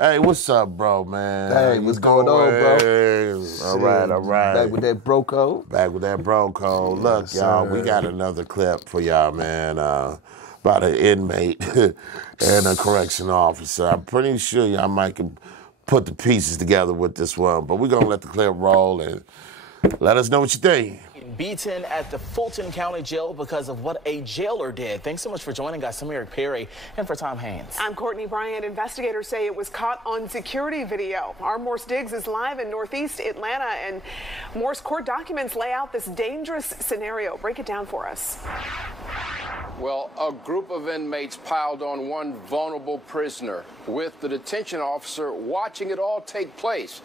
Hey, what's up, bro, man? Hey, what's going on, bro? All right, all right. Back with that bro code? Back with that bro code. Look, Yes, y'all, sir. we got another clip for y'all, man, about an inmate and a correction officer. I'm pretty sure y'all might can put the pieces together with this one, but we're going to let the clip roll and let us know what you think. Beaten at the Fulton County Jail because of what a jailer did. Thanks so much for joining us. I'm Eric Perry, and for Tom Haynes. I'm Courtney Bryant. Investigators say it was caught on security video. Our Morse Diggs is live in Northeast Atlanta, and Morse court documents lay out this dangerous scenario. Break it down for us. Well, a group of inmates piled on one vulnerable prisoner, with the detention officer watching it all take place.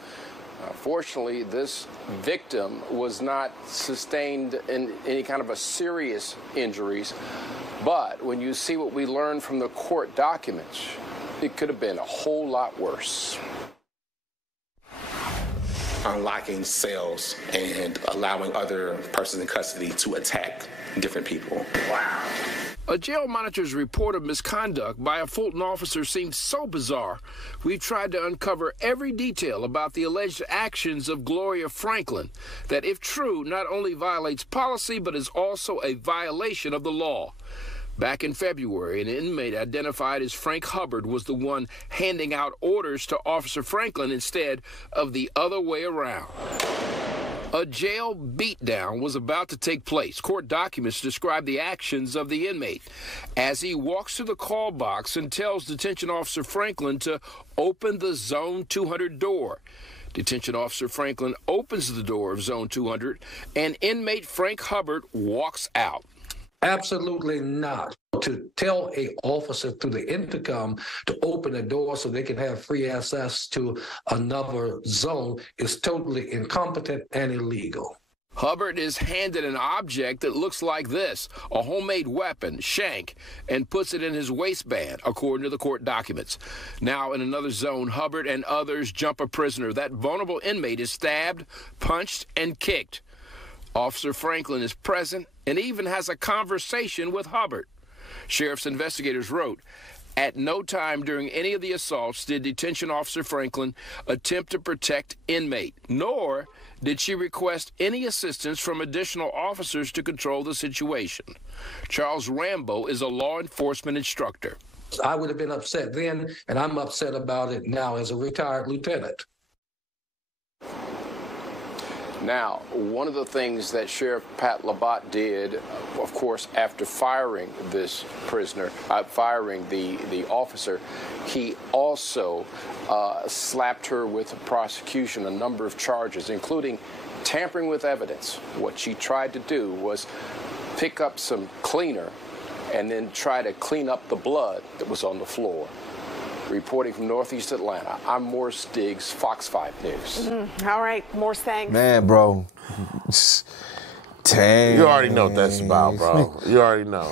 Fortunately, this victim was not sustained in any kind of a serious injuries, but when you see what we learned from the court documents, it could have been a whole lot worse. Unlocking cells and allowing other persons in custody to attack different people. Wow. A jail monitor's report of misconduct by a Fulton officer seems so bizarre. We've tried to uncover every detail about the alleged actions of Gloria Franklin that, if true, not only violates policy, but is also a violation of the law. Back in February, an inmate identified as Frank Hubbard was the one handing out orders to Officer Franklin instead of the other way around. A jail beatdown was about to take place. Court documents describe the actions of the inmate as he walks to the call box and tells Detention Officer Franklin to open the Zone 200 door. Detention Officer Franklin opens the door of Zone 200, and inmate Frank Hubbard walks out. Absolutely not. To tell a officer through the intercom to open the door so they can have free access to another zone is totally incompetent and illegal. Hubbard is handed an object that looks like this, a homemade weapon, shank, and puts it in his waistband, according to the court documents. Now, in another zone, Hubbard and others jump a prisoner. That vulnerable inmate is stabbed, punched, and kicked. Officer Franklin is present and even has a conversation with Hubbard. Sheriff's investigators wrote, "At no time during any of the assaults did Detention Officer Franklin attempt to protect inmate, nor did she request any assistance from additional officers to control the situation." Charles Rambo is a law enforcement instructor. I would have been upset then, and I'm upset about it now as a retired lieutenant. Now, one of the things that Sheriff Pat Labatt did, of course, after firing this prisoner, firing the officer, he also slapped her with the prosecution a number of charges, including tampering with evidence. What she tried to do was pick up some cleaner and then try to clean up the blood that was on the floor. Reporting from Northeast Atlanta, I'm Morse Diggs, Fox 5 News. All right, Morse, thanks. Man, bro. Dang. You already know what that's about, bro. You already know.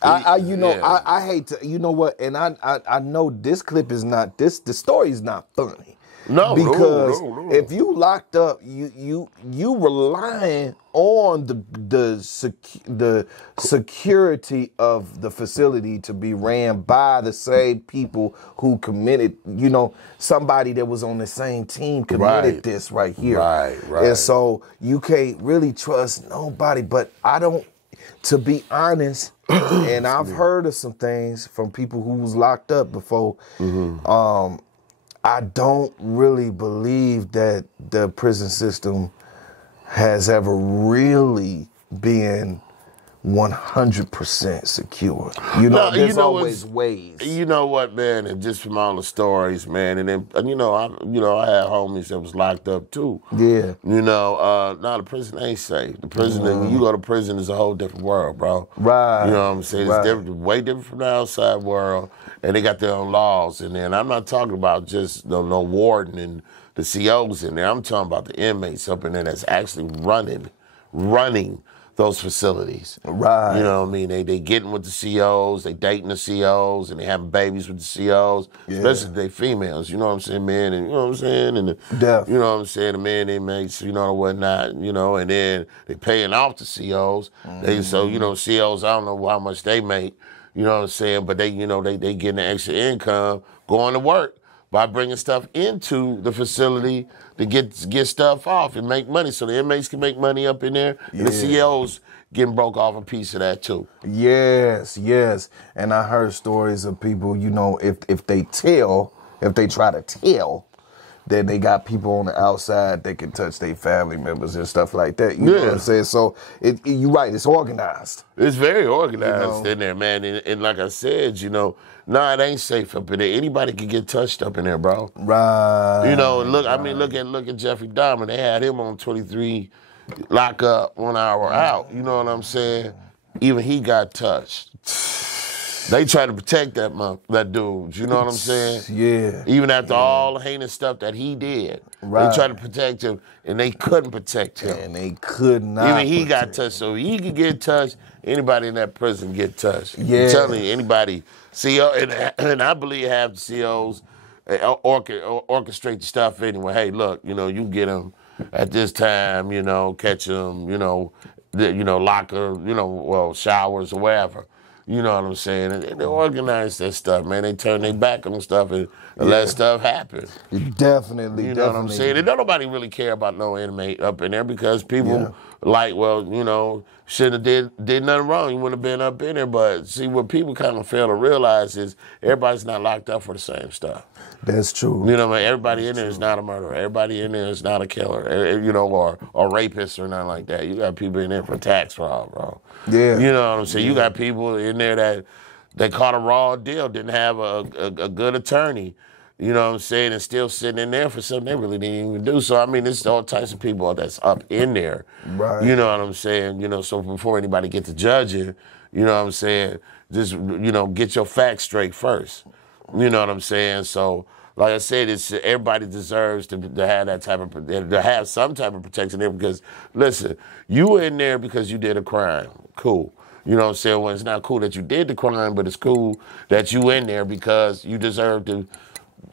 I hate to, you know what, and I know this clip is not, the story is not funny. No, because no. if you locked up, you relying on the security of the facility to be ran by the same people who committed, somebody that was on the same team committed this right here. Right. And so you can't really trust nobody. But I don't, to be honest, and I've heard of some things from people who was locked up before. I don't really believe that the prison system has ever really been 100% secure. There's always ways. You know what, man? And just from all the stories, man, and then I had homies that was locked up too. Yeah. Now the prison ain't safe. The prison, when you go to prison, is a whole different world, bro. Right. You know what I'm saying? It's different, way different from the outside world, and they got their own laws in there. And I'm not talking about just no warden and the COs in there. I'm talking about the inmates up in there that's actually running those facilities. Right. You know what I mean? They getting with the COs, they dating the COs, and they having babies with the COs, especially if they females, you know what I'm saying, man, and you know what I'm saying? And Deaf. you know what I'm saying, the men inmates, whatnot, and then they paying off the COs. COs, I don't know how much they make, you know what I'm saying, but they getting the extra income, going to work, by bringing stuff into the facility to get stuff off and make money so the inmates can make money up in there. And the COs getting broke off a piece of that too. Yes. And I heard stories of people, you know, if they try to tell, then they got people on the outside that can touch their family members and stuff like that. You know what I'm saying? So you're right, it's organized. It's very organized in there, man. And like I said, you know, it ain't safe up in there. Anybody can get touched up in there, bro. Right. You know, look at Jeffrey Dahmer. They had him on 23 lockup, 1 hour out. You know what I'm saying? Even he got touched. They try to protect that dude. You know what I'm saying? Yeah. Even after all the heinous stuff that he did, they tried to protect him, and they couldn't protect him. And they could not. Even he got touched, so he could get touched. Anybody in that prison get touched. Yeah. I'm telling you, anybody. CO, and I believe half the COs orchestrate the stuff anyway. Hey, look, you know, you get them at this time. You know, catch them. You know, locker. You know, well, showers or wherever. You know what I'm saying? And they organize that stuff, man. They turn their back on stuff and let stuff happen. Definitely. You know what I'm saying? And don't nobody really care about no inmate up in there because people like, well, you know, shouldn't have did nothing wrong. You wouldn't have been up in there. But see, what people kind of fail to realize is everybody's not locked up for the same stuff. That's true. You know, everybody in there is not a murderer. Everybody in there is not a killer, you know, or rapist or nothing like that. You got people in there for tax fraud, bro. Yeah. You know what I'm saying? You got people in there that they caught a raw deal, didn't have a good attorney, you know what I'm saying, and still sitting in there for something they really didn't even do. So, I mean, it's all types of people that's up in there. Right. You know what I'm saying? You know, so before anybody get to judging, you know what I'm saying, just, you know, get your facts straight first. You know what I'm saying? So, like I said, everybody deserves to have that type of, to have some type of protection there because, listen, you were in there because you did a crime. Cool. You know what I'm saying? Well, it's not cool that you did the crime, but it's cool that you in there because you deserve to,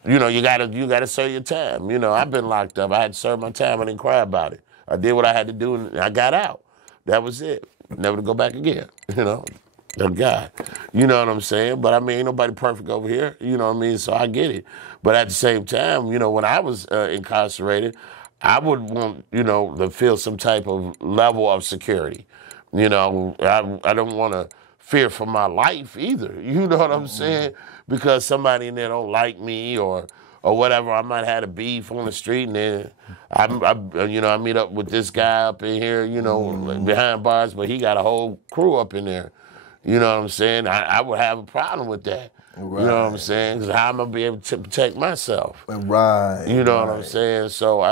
you know, you gotta serve your time. You know, I've been locked up. I had to serve my time. I didn't cry about it. I did what I had to do and I got out. That was it. Never to go back again, you know. Thank God. You know what I'm saying? But I mean, ain't nobody perfect over here. You know what I mean? So I get it. But at the same time, you know, when I was incarcerated, I would want, you know, to feel some type of level of security. You know, I don't want to fear for my life either. You know what I'm saying? Because somebody in there don't like me or whatever. I might have had a beef on the street, and then I meet up with this guy up in here, you know, behind bars, but he got a whole crew up in there. You know what I'm saying? I would have a problem with that. Right. You know what I'm saying? Because how am I going to be able to protect myself? Right. You know what I'm saying? So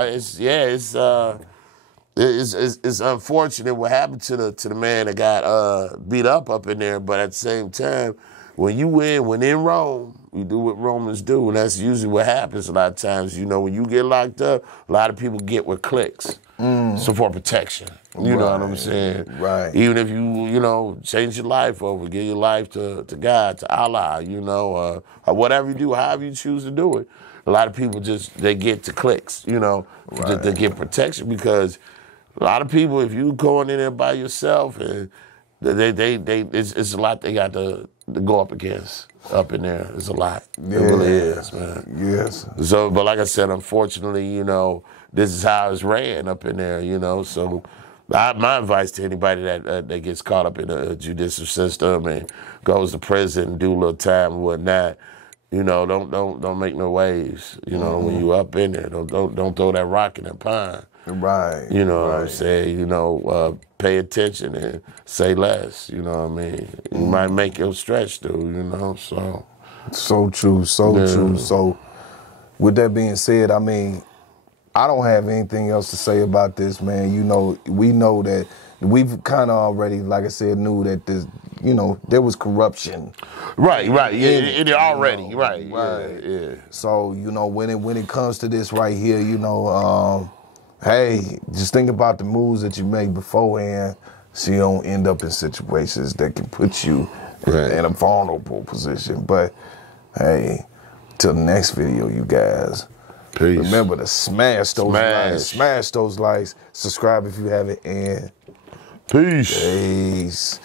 it's unfortunate what happened to the man that got beat up in there. But at the same time, when in Rome, you do what Romans do, and that's usually what happens a lot of times. You know, when you get locked up, a lot of people get with clicks. So for protection. You know what I'm saying? Right. Even if you know, change your life over, give your life to God, to Allah, you know, or whatever you do, however you choose to do it. A lot of people they get to clicks, you know, to get protection because a lot of people, if you going in there by yourself, and it's a lot they got to go up against up in there. It's a lot. It really is, man. Yes. So, but like I said, unfortunately, you know, this is how it's ran up in there, you know. So, my advice to anybody that gets caught up in the judicial system and goes to prison, do a little time and whatnot, you know, don't make no waves. You know, when you up in there, don't throw that rock in that pond. Right. You know what I'm saying? You know, pay attention and say less. You know what I mean? You might make your stretch through. You know, so. So true. So true. So, with that being said, I mean, I don't have anything else to say about this, man. You know, we know that we've kind of already, like I said, knew that this, you know, there was corruption. Right. It already, you know, right. Yeah. So, you know, when it comes to this right here, you know, hey, just think about the moves that you made beforehand so you don't end up in situations that can put you in a vulnerable position. But, hey, till the next video, you guys. Peace. Remember to smash those likes, subscribe if you haven't, and peace.